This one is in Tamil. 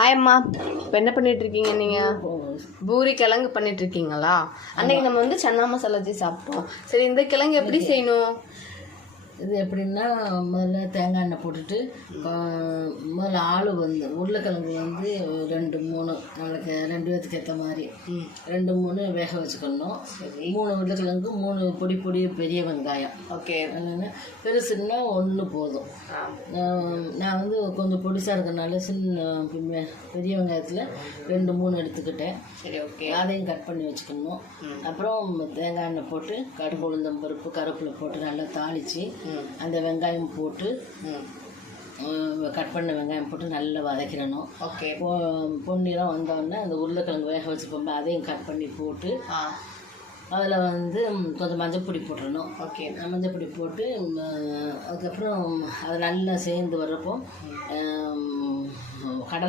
ஹாய் அம்மா, இப்போ என்ன பண்ணிட்டு இருக்கீங்க நீங்கள்? பூரி கிழங்கு பண்ணிட்டு இருக்கீங்களா? அன்னைக்கு நம்ம வந்து சன்னா மசாலாச்சி சாப்பிட்டோம். சரி, இந்த கிழங்கு எப்படி செய்யணும்? இது எப்படின்னா, முதல்ல தேங்காய் எண்ணெய் போட்டுட்டு முதல்ல உருளைக்கிழங்கு 2-3 நம்மளுக்கு 2 பேத்துக்கு ஏற்ற மாதிரி 2-3 வேக வச்சுக்கணும். 3 உருளைக்கிழங்கு, 3 பொடி பொடி பெரிய வெங்காயம். ஓகே. பெருசுன்னா 1 போதும். நான் கொஞ்சம் பொடிசாக இருக்கிறனால பெரிய வெங்காயத்தில் 2-3 எடுத்துக்கிட்டேன். சரி, ஓகே. அதையும் கட் பண்ணி வச்சுக்கணும். அப்புறம் தேங்காய் எண்ணெய் போட்டு கடுகு, உளுந்தம் பருப்பு, கருவேப்பிலை போட்டு நல்லா தாளித்து அந்த வெங்காயம் போட்டு கட் பண்ண வெங்காயம் போட்டு நல்லா வதக்கிடணும். ஓகே. பொன்னிறம் வந்தோடனே அந்த உருளைக்கிழங்கு வேக வச்சுப்போம், அதையும் கட் பண்ணி போட்டு அதில் கொஞ்சம் மஞ்சப்பொடி போட்டுடணும். ஓகே. மஞ்சப்பொடி போட்டு அதுக்கப்புறம் அது நல்லா சேர்ந்து வர்றப்போ கடலை